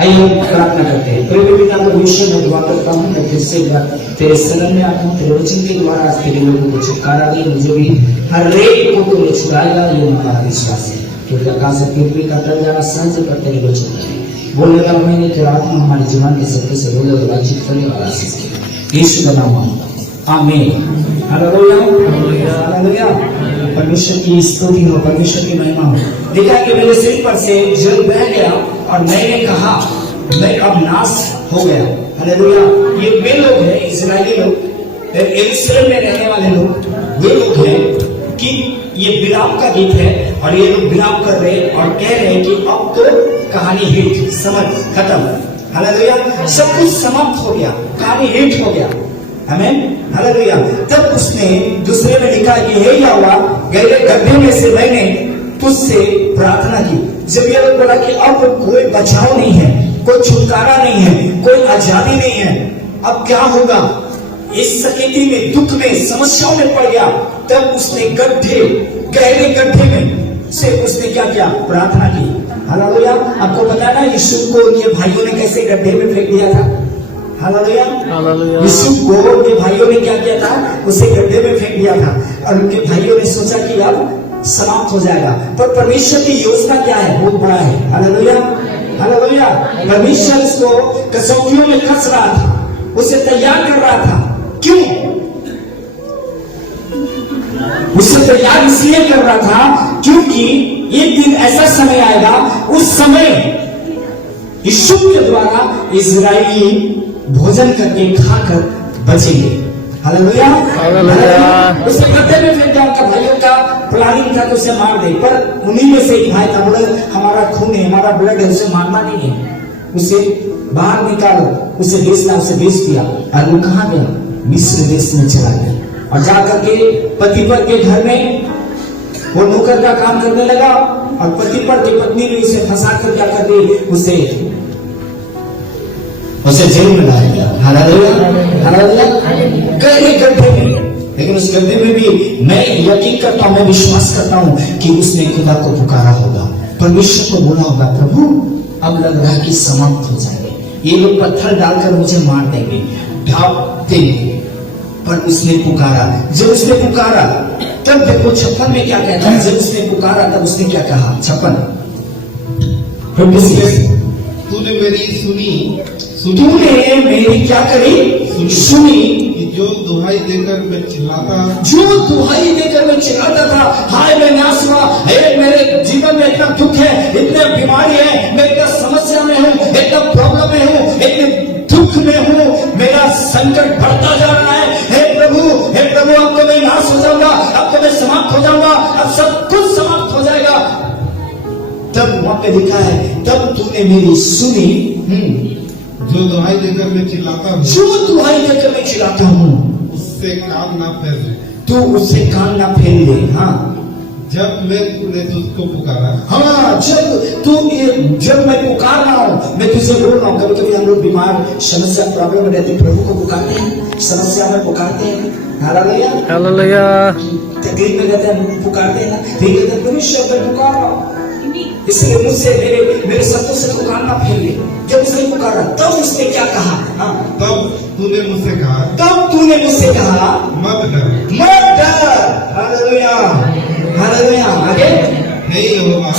आइए हम प्रार्थना करते हैं। प्रिय पिता परमेश्वर, मैं दुआ करता हूँ मैं फिर से तेरे शरण में आता हूँ, तेरे वचन के द्वारा आज तेरे लोगों को छुटकारा दे, मुझे भी हर एक को तूने छुड़ाएगा, ये हमारा विश्वास है। क्योंकि आकाश से पृथ्वी का टल जाना सहज कर तेरे वचन है। बोलने का मैंने तेरा आत्मा हमारे जीवन के सत्य से बोले और बातचीत करे और आशीष के यीशु का नाम आमीन। Hallelujah hallelujah. परमेश्वर की स्तुति हो, परमेश्वर की महिमा हो। देखा कि मेरे सिर पर से जल बह गया और मैंने कहा मैं अब नाश हो गया। हालेलुया। ये वे लोग हैं, इस्राएली लोग, यरूशलेम में रहने वाले लोग, वे लोग हैं कि ये विलाप का गीत है और ये लोग विलाप कर रहे और कह रहे हैं कि अब तो कहानी हिट, समझ खत्म। हालेलुया। सब कुछ समाप्त हो गया, कहानी हिट हो गया। आमीन हालेलुया। तब उसने दूसरे में लिखा कि हे यहोवा, गहरे गड्ढे में से मैंने तुझसे प्रार्थना की। जब ये लोग बोला कि अब कोई बचाव नहीं है, कोई छुटकारा नहीं है, कोई आजादी नहीं है, अब क्या होगा, इस स्थिति में, दुख में, समस्याओं में पड़ गया, तब उसने गड्ढे, गहरे गड्ढे में से उसने क्या किया, प्रार्थना की। हालेलुया। आपको पता है ना यीशु को उनके भाइयों ने कैसे गड्ढे में फेंक दिया था। हालेलुया। यीशु को उनके भाइयों ने क्या किया था, उसे गड्ढे में फेंक दिया था और उनके भाइयों ने सोचा कि अब समाप्त हो जाएगा। पर परमेश्वर की योजना क्या है, बहुत बड़ा है। Hallelujah hallelujah. परमेश्वर इसको कसौटियों में कस रहा था, उसे तैयार कर रहा था। क्यों उसे तैयार इसलिए कर रहा था क्योंकि एक दिन ऐसा समय आएगा, उस समय यीशु के द्वारा इजरायली भोजन करके खाकर बचेंगे। Hallelujah hallelujah. उसे गड्ढे में फेंक दिया, उनका भाइयों का प्लानिंग था कि उसे मार दे, पर उन्हीं में से एक भाई था, बोले हमारा खून है, हमारा ब्लड है, उसे मारना नहीं है, उसे बाहर निकालो, उसे बेचना, उसे बेच दिया। और वो कहाँ गया, मिस्र देश में चला गया और जाकर के पतिपर के घर में वो नौकर का काम करने लगा और पतिपर की पत्नी ने उसे फंसा कर क्या कर दी, उसे जेल में डाल दिया। Hallelujah hallelujah. गहरे गड्ढे में, लेकिन उस गड्ढे में भी मैं यकीन करता हूं, मैं विश्वास करता हूं कि उसने खुदा को पुकारा होगा, परमेश्वर को बोला होगा, प्रभु अब लग रहा है कि समाप्त हो जाएंगे, ये लोग पत्थर डालकर मुझे मार देंगे, ढाप देंगे। पर उसने पुकारा। जब उसने पुकारा तब देखो 56 में क्या कहता है, जब उसने पुकारा तब उसने क्या कहा, 56 तूने मेरी सुनी, तूने मेरी क्या करी, सुनी। जो दुहाई देकर मैं चिल्लाता, जो दुहाई देकर मैं चिल्लाता था, हाय मैं नाश हुआ, मेरे जीवन में इतना दुख है, इतने बीमारी है, मैं इतना समस्या में हूँ, इतना प्रॉब्लम में हूँ, इतने दुख में हूँ, मेरा संकट बढ़ता जा रहा है। हे प्रभु अब तो मैं नाश हो जाऊंगा, अब तो मैं समाप्त हो जाऊंगा, अब सब कुछ समाप्त हो जाएगा। तब वहां पे लिखा है, तब तूने मेरी सुनी। जो दुहाई देकर मैं चिल्लाता हूँ, जो दुहाई देकर मैं चिल्लाता हूँ, उससे कान ना फेर ले, तू उससे कान ना फेर ले। हाँ, जब मैंने तुझको पुकारा, हाँ जब मैं पुकार रहा हूँ, मैं तुझे बोल रहा हूँ। कभी कभी हम लोग बीमार, समस्या, प्रॉब्लम में रहते, प्रभु को पुकारते हैं, समस्या में पुकारते हैं। Hallelujah hallelujah. तकलीफ में रहते हैं, पुकारते हैं ना, लेकिन परमेश्वर मैं पुकार रहा हूँ, इसलिए मुझसे मेरे शब्दों से पुकारना फेर ले। जब उसने पुकारा तब उसने क्या कहा, हाँ, तब तूने मुझसे कहा, मत डर। Hallelujah hallelujah. आगे, हे यहोवा,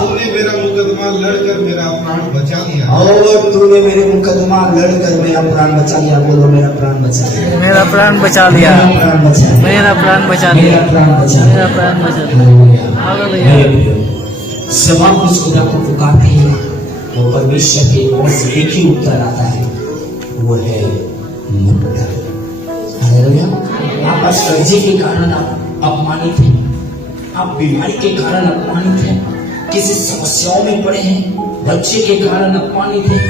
तूने मेरा मुकदमा लड़कर मेरा प्राण बचा लिया, और तूने मेरे मुकदमा लड़कर मेरा प्राण बचा लिया। बोलो मेरा प्राण बचा लिया, मेरा प्राण बचा लिया, मेरा प्राण बचा लिया, मेरा प्राण बचा लिया, मेरा प्राण बचा लिया, मेरा प्राण बचा लिया। हालेलुया। जब आप उस खुदा को पुकारते हैं तो परमेश्वर के ओर से एक ही उत्तर आता है, वो है मत डर। हालेलुया। आप आज कर्जे के कारण आप अपमानित हैं, आप बीमारी के कारण अपमानित हैं, किसी समस्याओं में पड़े हैं, बच्चे के कारण अपमानित हैं,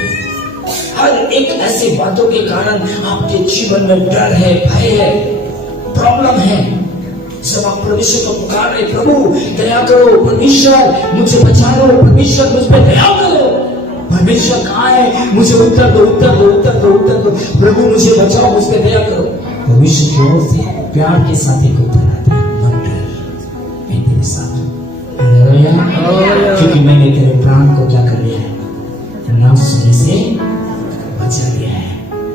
हर एक ऐसी बातों के कारण आपके जीवन में डर है, भय है, प्रॉब्लम है। जब आप परमेश्वर को पुकार रहे, प्रभु दया करो, परमेश्वर मुझे बचा लो, परमेश्वर मुझ पर दया करो, परमेश्वर कहाँ है, मुझे उत्तर दो, उत्तर दो, उत्तर दो, उत्तर दो, प्रभु मुझे बचाओ, मुझ पर दया करो। परमेश्वर की ओर से प्यार के साथ एक उत्तर आता है, मत डर, मैं तेरे साथ हूँ। हालेलुया। क्योंकि मैंने तेरे प्राण को क्या कर लिया है,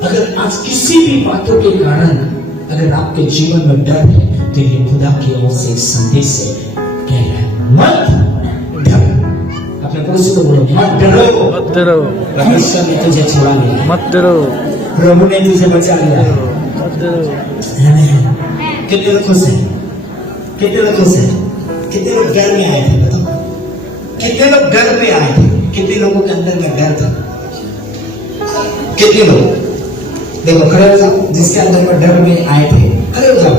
अगर आज किसी भी बातों के कारण अगर आपके जीवन में डर है तो ये खुदा की ओर से एक संदेश है, कह रहा है मत डरो। अपने पड़ोसी को बोलो मत डरो, मत डरो, परमेश्वर ने तुझे छुड़ा लिया, मत डरो, प्रभु ने तुझे बचा लिया। मत डरो। कितने लोग खुश हैं? कितने लोग खुश हैं? कितने लोग डर में आए थे? बताओ, कितने लोग डर में आए थे? कितने लोगों के अंदर में डर था? कितने लोग? देखो खड़े हो जाओ, जिसके अंदर में डर में आए थे खड़े हो जाओ।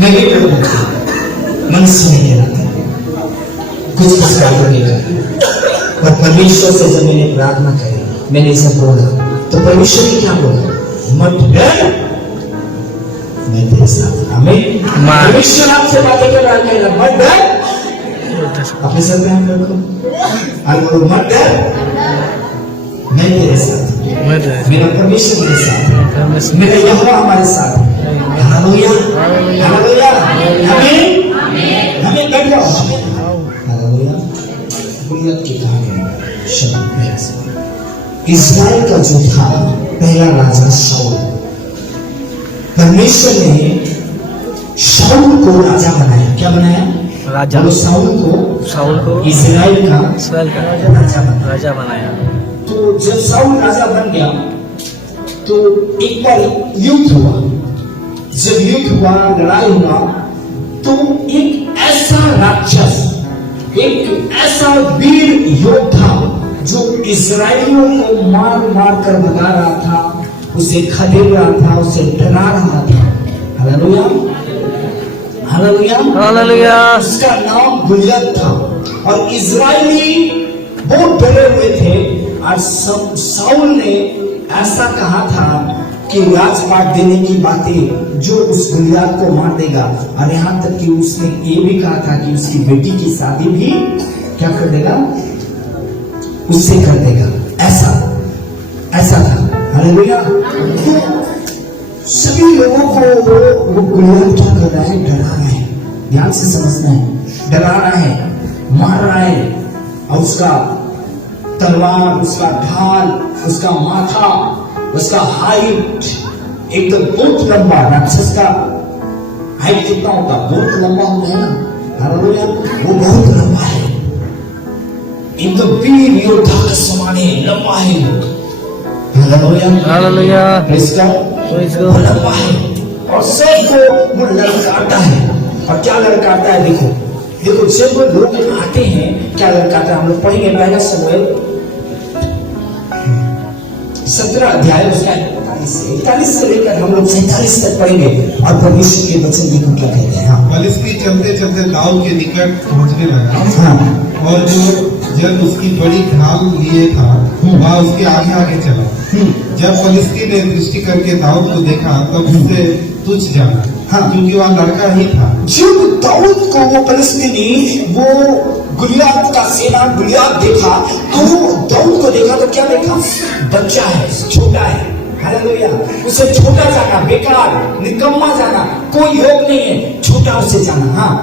मैं भी डर था, मन से नहीं डरा था, कुछ लगेगा। और परमेश्वर से जब मैंने प्रार्थना करी, मैंने इसे बोला तो परमेश्वर ने क्या बोला? मत डर, मैं तेरे साथ हूं। आमीन। परमेश्वर आपसे बातें कर रहा है, मत डर। अपने सर पे हाथ रखो और बोलो मत डर, मैं तेरे साथ हूं। मेरा परमेश्वर मेरे साथ है, मेरा यहोवा हमारे साथ है। हालेलुया, हालेलुया, आमीन। हमें डर जाओ, हालेलुया। गुलियत की कहानी शब्द मेरे से इस्राएल का जो था पहला राजा शाऊल, परमेश्वर ने शाऊल को राजा बनाया। क्या बनाया? राजा। शाऊल को इस्राएल का राजा बनाया। तो जब शाऊल राजा बन गया तो एक बार युद्ध हुआ। जब युद्ध हुआ, लड़ाई हुआ, तो एक ऐसा राक्षस, एक ऐसा वीर योद्धा जो इस्राएलियों को मार मार कर भगा रहा था, उसे खदेड़ रहा था, उसे डरा रहा था। Hallelujah, hallelujah, hallelujah. उसका नाम गुलियत था और इजरायली बहुत डरे हुए थे। और शाऊल ने ऐसा कहा था कि राजपाट देने की बातें, जो उस गुलियत को मार देगा। और यहाँ तक कि उसने ये भी कहा था कि उसकी बेटी की शादी भी क्या कर देगा? उससे कर देगा। ऐसा था। हालेलुया। सभी लोगों को वो गुलियत क्या कर रहा है? डरा रहा है। ध्यान से समझना है, डरा रहा है, मार रहा है। और उसका तलवार, उसका ढाल, उसका माथा, उसका हाइट एकदम बहुत लंबा। राक्षस का हाइट कितना होता? बहुत लंबा होता है ना। हालेलुया, वो बहुत लंबा है, एकदम वीर योद्धा के समान है, लंबा है। Hallelujah, hallelujah. इसका लंबा है और सबको वो ललकारता है। और क्या ललकारता है? देखो देखो, जब लोग आते हैं क्या ललकारता है? हम लोग पढ़ेंगे पहला शमूएल 17 अध्याय, उसका 41 से लेकर हम लोग 47 तक पढ़ेंगे। और परमेश्वर के वचन देखो क्या कहते हैं। फिलिस्ती चलते चलते दाऊद के निकट पहुंचने लगा। हाँ। और जो जब उसकी बड़ी ढाल लिए था वह उसके आगे आगे चला। जब फिलिस्ती ने दृष्टि करके दाऊद को देखा तब उससे तुच्छ जाना। हाँ, क्योंकि वह लड़का ही था। जब दाऊद को वो फिलिस्तीनी वो गुलियत का सेना गुलियत देखा तो दाऊद को देखा तो क्या देखा? बच्चा है, छोटा है। हालेलुया। उसे छोटा जाना, बेकार, निकम्मा जाना, कोई योग नहीं है, छोटा उसे जाना। हाँ,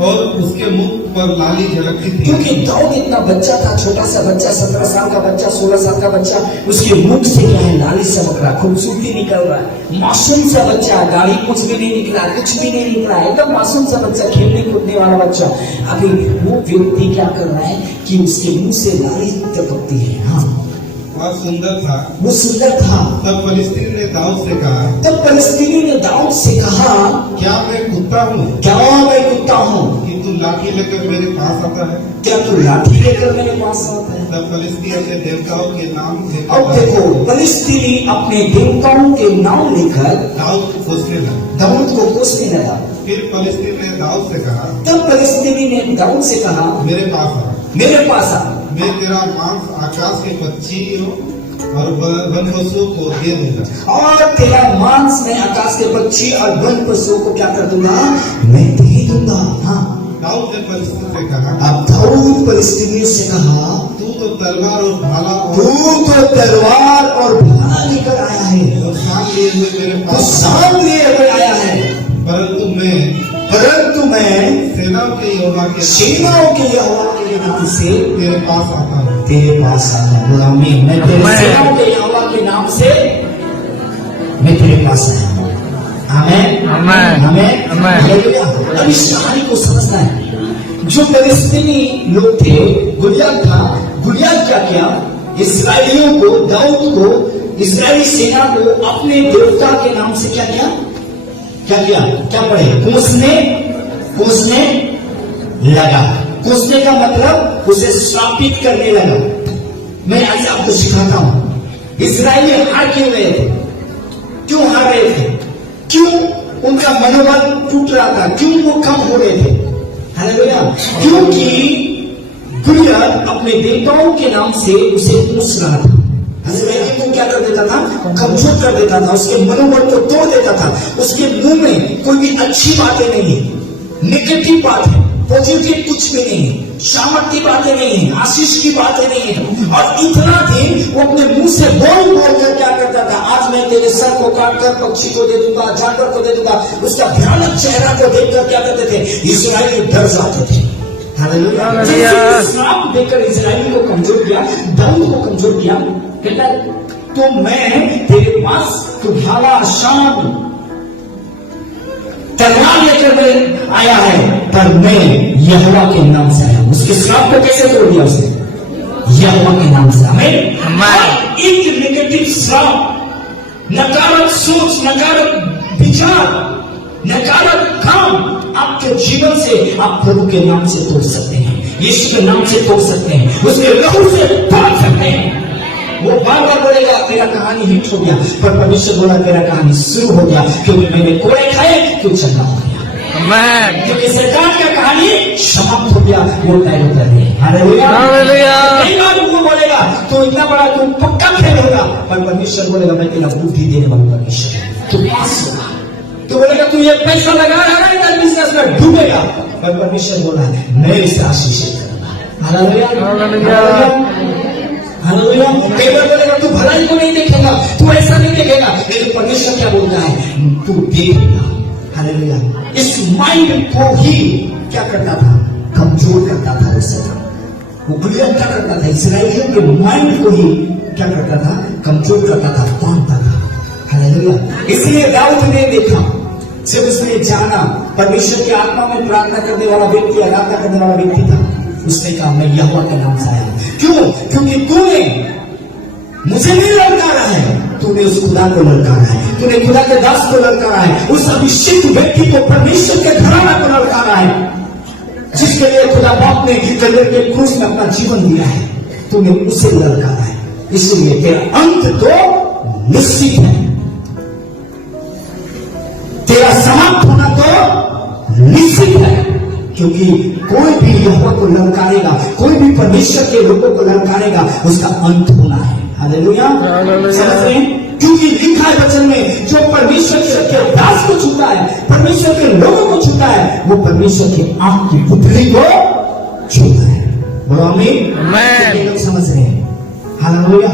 और उसके मुख पर लाली झलकती थी। क्योंकि दाऊद इतना बच्चा था, छोटा सा बच्चा, 17 साल का बच्चा, 16 साल का बच्चा, उसके मुख से क्या है? लाली चमक रहा, खूबसूरती निकल रहा है। मासूम सा बच्चा, दाढ़ी कुछ भी नहीं निकला, कुछ भी नहीं निकला, एकदम मासूम सा बच्चा, खेलने कूदने वाला बच्चा। अभी वो व्यक्ति क्या कर रहा है कि उसके मुंह से लाली टपकती है। हाँ, वह सुंदर था, वो सुंदर था। तब फिलिस्तीनी ने दाऊद से कहा, क्या मैं कुत्ता हूँ? क्या मैं कुत्ता हूँ कि तू लाठी लेकर मेरे पास आता है? क्या तू लाठी लेकर मेरे पास आता है? तब फिलिस्ती अपने देवताओं के नाम अब देखो, फिलिस्तीनी अपने देवताओं के नाम लेकर दाऊद को कोसने लगा। दाऊद को कोसने लगा। फिर फिलिस्तीनी ने दाऊद से कहा, तब फिलिस्तीनी ने दाऊद से कहा, मेरे पास आ, मेरे पास आ, मैं तेरा मांस आकाश के पक्षियों और वन पशुओं को दे दूंगा। और तेरा मांस में आकाश के पक्षी और वन पशुओं को क्या कर दूंगा? मैं दे दूंगा। हाँ, दाऊद ने फिलिस्ती से कहा, अब दाऊद फिलिस्तीनियों से कहा, तू तो तलवार और भाला लेकर आया है, और शान लिए हुए मेरे तो पास, शान लिए हुए आया है, परंतु मैं सेनाओं के यहोवा के नाम से तेरे पास आता हूँ। तेरे पास आया। बोला आमीन। मैं तेरे आमीन। सेनाओं के यहोवा के नाम से मैं तेरे पास आया हूँ। आमीन आमीन। आमीन आमीन। हालेलुया। अब इस कहानी को समझना है। जो फिलिस्तीनी लोग थे, गुलियात था, गुलियात क्या किया? इस्राएलियों को, दाऊद को, इस्राएली सेना को अपने देवता के नाम से क्या किया? क्या किया? क्या पढ़े? कोसने लगा। कोसने का मतलब उसे श्रापित करने लगा। मैं आज आपको सिखाता हूं। इस्राएली हार क्यों गए थे? क्यों हार रहे थे? क्यों उनका मनोबल टूट रहा था? क्यों वो कम हो रहे थे? हालेलुया। क्योंकि गुलियात अपने देवताओं के नाम से उसे पूछ रहा था। इस्राएली को क्या कर देता था? कमजोर कर देता था, उसके मनोबल को तोड़ देता था। उसके मुंह में कोई भी अच्छी बातें नहीं है, नेगेटिव बात है, पॉजिटिव कुछ भी नहीं है, शामत की बातें नहीं है, आशीष की बातें नहीं है। और इतना दिन वो अपने मुंह से बोल कर क्या करता था? आज मैं तेरे सर को काटकर पक्षी को दे दूंगा, जानवर को दे दूंगा। उसका भयानक चेहरा को देखकर क्या करते थे? इस्राएली डर जाते थे। हालेलुया। श्राप देकर इस्राएली को कमजोर किया, दाऊद को कमजोर किया। कहता तो मैं तेरे पास तुम्हारा शाम तलवार लेकर आया है, पर मैं यहोवा के नाम से आया हूं। उसके श्राप को कैसे तोड़ दिया उसने? यहोवा के नाम से। हमें एक नेगेटिव श्राप, नकारात्मक सोच, नकारात्मक विचार, नकारात्मक काम आपके जीवन से आप प्रभु के नाम से तोड़ सकते हैं, यीशु के नाम से तोड़ सकते हैं, उसके लहू से तोड़ सकते हैं। वो बार बार बोलेगा तेरा कहानी हिट हो गया, पर परमेश्वर बोला तेरा कहानी शुरू हो गया, क्योंकि मैंने कोड़े खाए तो चंगा हो गया। क्योंकि सरकार का कहानी समाप्त हो गया, वो तय उतर गए। हालेलुया। कई बार वो बोलेगा तो इतना बड़ा तू पक्का फेल होगा, पर परमेश्वर बोलेगा मैं तेरा बुद्धि देने वाला परमेश्वर, तू पास होगा। तो बोलेगा तू ये पैसा लगा रहा है ना बिजनेस में, डूबेगा, पर परमेश्वर बोला मैं इसे आशीषित करूंगा। हालेलुया। हालेलुया। कई बार बोलेगा तू भलाई को नहीं देखेगा, तू ऐसा नहीं देखेगा, लेकिन परमेश्वर क्या बोलता है? तू देखेगा। हालेलुया। इस माइंड को ही क्या करता था? कमजोर करता था। वो गुलियात क्या करता था? इस्राएलियों के माइंड को ही क्या करता था? कमजोर करता था, बांधता था। हालेलुया। इसलिए दाऊद ने देखा, जब उसने जाना परमेश्वर की आत्मा में प्रार्थना करने वाला व्यक्ति, आराधना करने वाला व्यक्ति था, उसने कहा मैं यहोवा के नाम से आया। क्यों? क्योंकि तूने मुझे नहीं ललकारा है, तूने उस खुदा को ललकारा है, तूने खुदा के दास को ललकारा है, उस अभिषेक व्यक्ति को, परमेश्वर के घराना को ललकारा है, जिसके लिए खुदा बाप ने कलर के क्रूस में अपना जीवन दिया है। तूने उसे ललकारा है, इसलिए तेरा अंत तो निश्चित है, तेरा समाप्त होना तो निश्चित है। क्योंकि कोई भी यहोवा को ललकारेगा, कोई भी परमेश्वर के लोगों को ललकारेगा, उसका अंत होना है। हालेलुया। समझ रहे हैं? क्योंकि लिखा है वचन में, जो परमेश्वर के दास को छूता है, परमेश्वर के लोगों को छूता है, वो परमेश्वर की आंख की पुतली को छूता है। बोलो आमीन। लोग समझ रहे हैं? हालेलुया।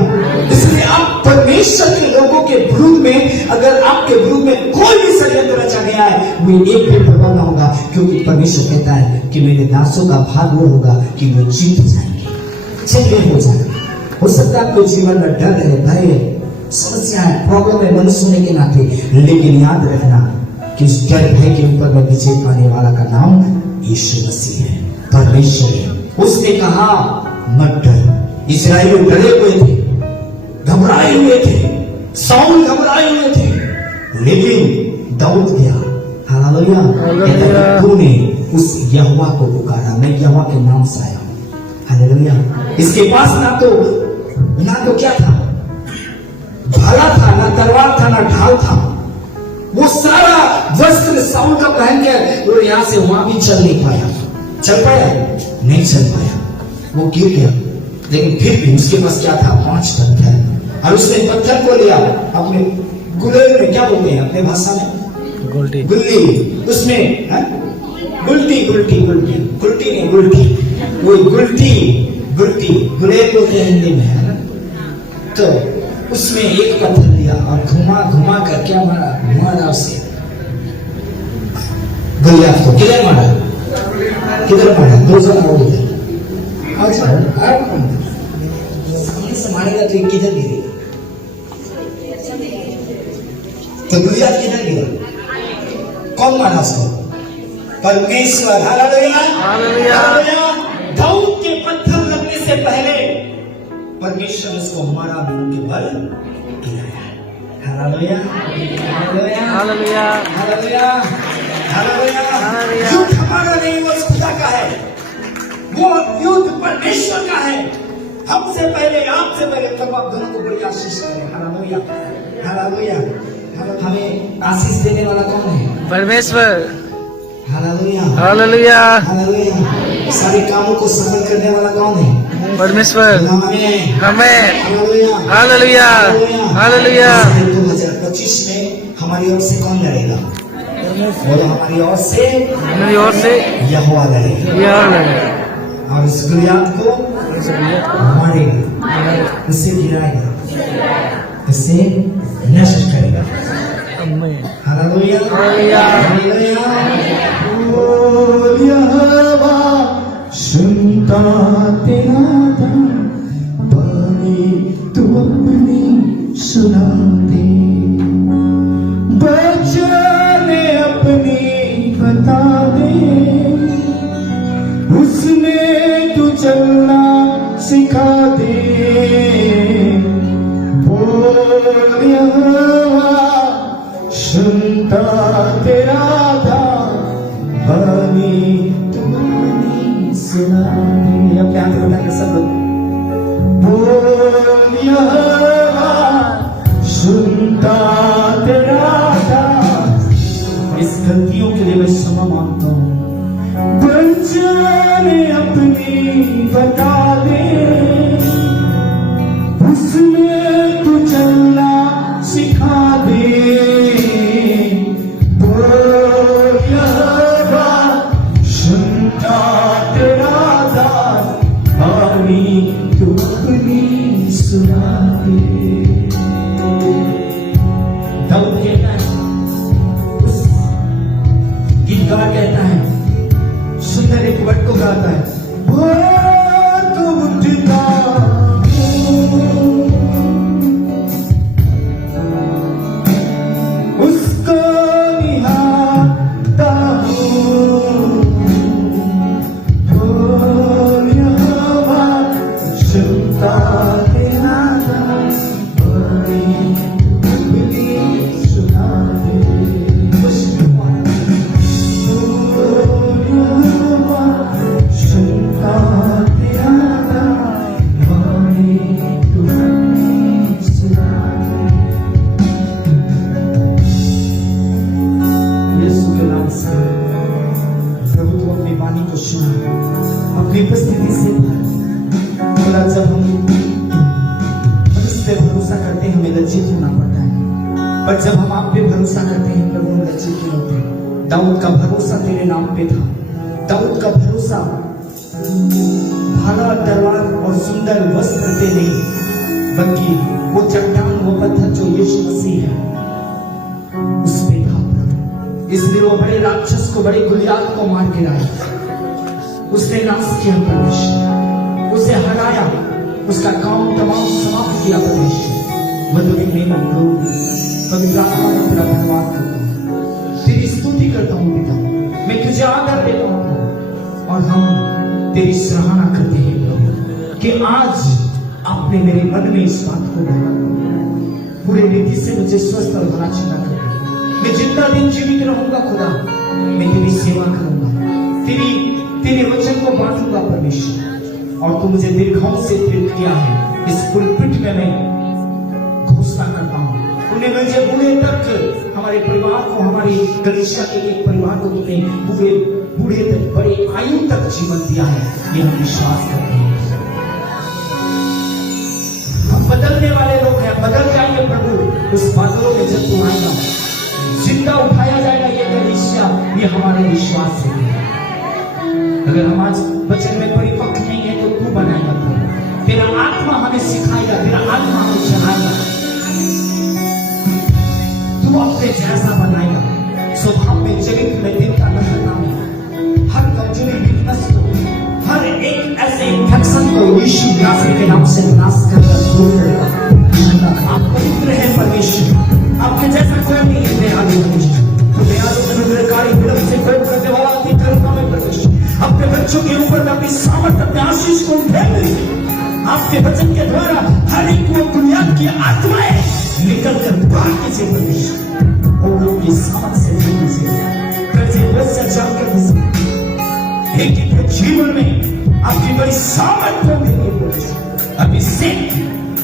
इसलिए आप परमेश्वर के लोगों के विरुद्ध में, अगर आपके विरुद्ध में कोई भी षड्यंत्र रचा गया है, वो एक भी प्रबल न होगा, क्योंकि परमेश्वर कहता है कि मेरे दासों का भाग वो होगा कि वो जीत जाएंगे, चंगे हो जाएंगे। हो सकता है आपके जीवन में डर है, भय है, समस्या है, प्रॉब्लम है मनुष्य होने के नाते, लेकिन याद रखना कि उस डर भय के ऊपर में विजय पाने वाला का नाम यीशु मसीह है, परमेश्वर है। उसने कहा मत डर। इस्राएली डरे हुए थे, घबराए हुए थे, साउल घबराए हुए थे, लेकिन दाऊद गया। हालेलुया। तूने उस यहोवा को पुकारा, मैं यहोवा के नाम से आया हूं। हालेलुया। इसके पास ना तो क्या था? भाला था, ना तलवार था, ना ढाल था। वो सारा वस्त्र साउल का पहन के वो यहां से वहां भी चल नहीं पाया। चल पाया? नहीं चल पाया, वो गिर गया। लेकिन फिर भी उसके पास क्या था? 5 पत्थर। और उसने पत्थर को लिया अपने गुलेल में, क्या बोलते हैं अपने भाषा में? गुल्ली। उसमें गुलटी नहीं, वो गुलटी गुलेल बोलते हैं हिंदी में, है ना? तो उसमें एक पत्थर लिया और घुमा कर क्या मारा उसे, गुलियात को। किधर मारा? दो जना मारेगा तो ये किधर गिरेगा? तो गुलियात किधर गिरा? कौन मारा उसको? परमेश्वर। Hallelujah hallelujah. दाऊद के पत्थर लगने से पहले परमेश्वर उसको मारा, उनके बल गिराया। Hallelujah hallelujah hallelujah. Hallelujah hallelujah. Hallelujah. युद्ध हमारा नहीं, वो खुदा का है। वो युद्ध परमेश्वर का है। हमसे पहले, आपसे पहले, तब आप दोनों को बड़ी आशीष करें। Hallelujah hallelujah. हमें आशीष देने वाला कौन है? परमेश्वर। Hallelujah hallelujah. हालेलुया। सारे कामों को सफल करने वाला कौन है? परमेश्वर। हमें हमें। Hallelujah hallelujah hallelujah. 2025 में हमारी ओर से कौन लड़ेगा? बोलो, हमारी ओर से मेरी ओर से यहोवा लड़ेगा यह लड़े। और इस गुलियात को मारेगा, उसे गिराएगा, उसे नष्ट करेगा। आमीन। Hallelujah hallelujah. हालेलुया। यहोवा सुनता तेरा दम, बानी तू अपनी सुना दे, वचन अपनी बता दे, उसमें तू चलना सिखा दे। बोल यहोवा सुनता तेरा था, बानी तुम्हारी सुना दे। अब क्या बोला के सब बोल यहोवा सुनता तेरा था। इस गलतियों के लिए मैं क्षमा मांगता हूँ। वचन अपनी बता दे, उसमें तू चलना सिखा दे। बोल यहोवा सुनता तेरा दास, बानी तू अपनी सुना दे। दाऊद कहता है, उस गीतकार कहता है, सुंदर एक वर्ड को गाता है, बहुत उठता उसको निहारता हूँ। बोल यहोवा सुनता तेरा दास, बानी अपनी सुना दे। बोल यहोवा सुनता तेरा दास, बानी अपनी सुना दे। यीशु के नाम से प्रभु तू अपनी वाणी को सुना, अपनी उपस्थिति से भर। बोला, जब हम इस पे भरोसा करते हैं हमें लज्जित होना पड़ता है, पर जब हम आप पे भरोसा करते हैं प्रभु हम लज्जित नहीं होते। दाऊद का भरोसा तेरे नाम पे था। दाऊद का भरोसा भाला तलवार और सुंदर वस्त्र पे नहीं, बल्कि वो चट्टान, वो पत्थर जो यीशु मसीह है उस पे था। इसलिए वो बड़े राक्षस को, बड़े गुलियात को मार के लाया। उसने नाश किया परमेश्वर, उसे हराया, उसका काम तमाम समाप्त किया परमेश्वर। मधुरी में पवित्र आत्मा में तेरा धन्यवाद करता हूँ, तेरी स्तुति करता हूँ पिता। मैं तुझे आदर देता हूँ और हम तेरी सराहना करते हैं प्रभु कि आज आपने मेरे मन में इस बात को डाला, पूरे रीति से मुझे स्वस्थ और भला चंगा कर दिया। मैं जितना दिन जीवित रहूंगा खुदा, मैं तेरी सेवा करूंगा, तेरे वचन को बांटूंगा परमेश्वर। और तू मुझे दीर्घाओं से प्रेरित किया है, इस पुलपिट में मैं घोषणा करता हूँ। तूने मुझे बूढ़े तक हमारे परिवार को, हमारी कलीसिया के एक परिवार को तूने बूढ़े तक, बड़े आयु तक जीवन दिया है, ये हम विश्वास करते हैं। हम बदलने वाले लोग हैं, बदल जाएंगे प्रभु उस बादलों में जब तू आएगा, जिंदा उठाया जाएगा ये कलीसिया, ये हमारा विश्वास है। अगर हम आज वचन में परिपक्व नहीं है तो तू बनाएगा, तेरा आत्मा हमें सिखाएगा, तेरा आत्मा हमें चलाएगा, तू अपने जैसा बनाएगा। स्वभाव में, चरित्र में, दिनता नम्रता में, हर कमजोरी, वीकनेस को, हर एक ऐसे इन्फेक्शन को यीशु नासरी के नाम से नाश करना दूर करेगा। आप पवित्र हैं परमेश्वर, आपके जैसा कोई नहीं है दयालु परमेश्वर। तो दयालु अनुग्रहकारी विलंब से कोई करने वाला अपनी करुणा में परमेश्वर अपने बच्चों के ऊपर में अपनी सामर्थ अपने आशीष को फेंक दे। आपके वचन के द्वारा हर एक वो बुनियाद की आत्माएं निकल कर बाहर कीजिए परमेश्वर, और उनकी सामर्थ से दीजिए कर्जे बोझ से जान कर एक एक जीवन में आपकी बड़ी सामर्थ को देंगे परमेश्वर। अभिषेक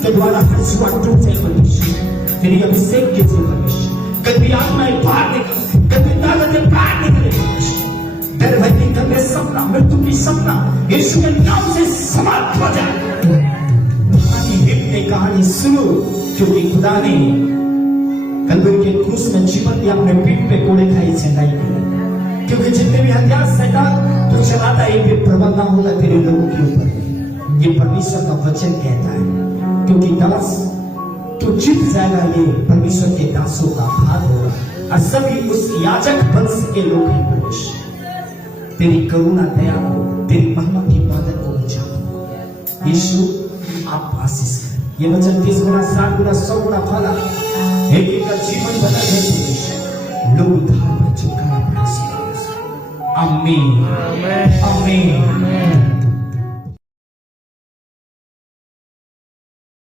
के द्वारा हर सुबह टूट जाए परमेश्वर, तेरी अभिषेक कीजिए परमेश्वर। कभी आत्माएं बाहर निकले, कभी ताकतें बाहर निकले परमेश्वर। डर भय की कभी सपना, मृत्यु की सपना यीशु के नाम से समाप्त हो जाए। कहानी सुनो, क्योंकि खुदा ने कलवरी के क्रूस में जीवन दिया, अपने पीठ पे कोड़े खाई चढ़ाई की। क्योंकि जितने भी हथियार शैतान तो चलाता है, ये प्रबंध ना होगा तेरे लोगों के ऊपर। ये परमेश्वर का वचन कहता है, क्योंकि दास तो जीत जाएगा, ये परमेश्वर के दासों का भाग होगा, और सभी उस याजक वंश के लोग हैं परमेश्वर। तेरी करुणा दया को, तेरी महिमा की इबादत को बचा यीशु, आप आशीष करें। ये वचन 30 गुना 60 गुना 100 गुना फला एक एक का जीवन बदल दे, लोग उद्धार पर छुटकारा पा सके। आमीन आमीन।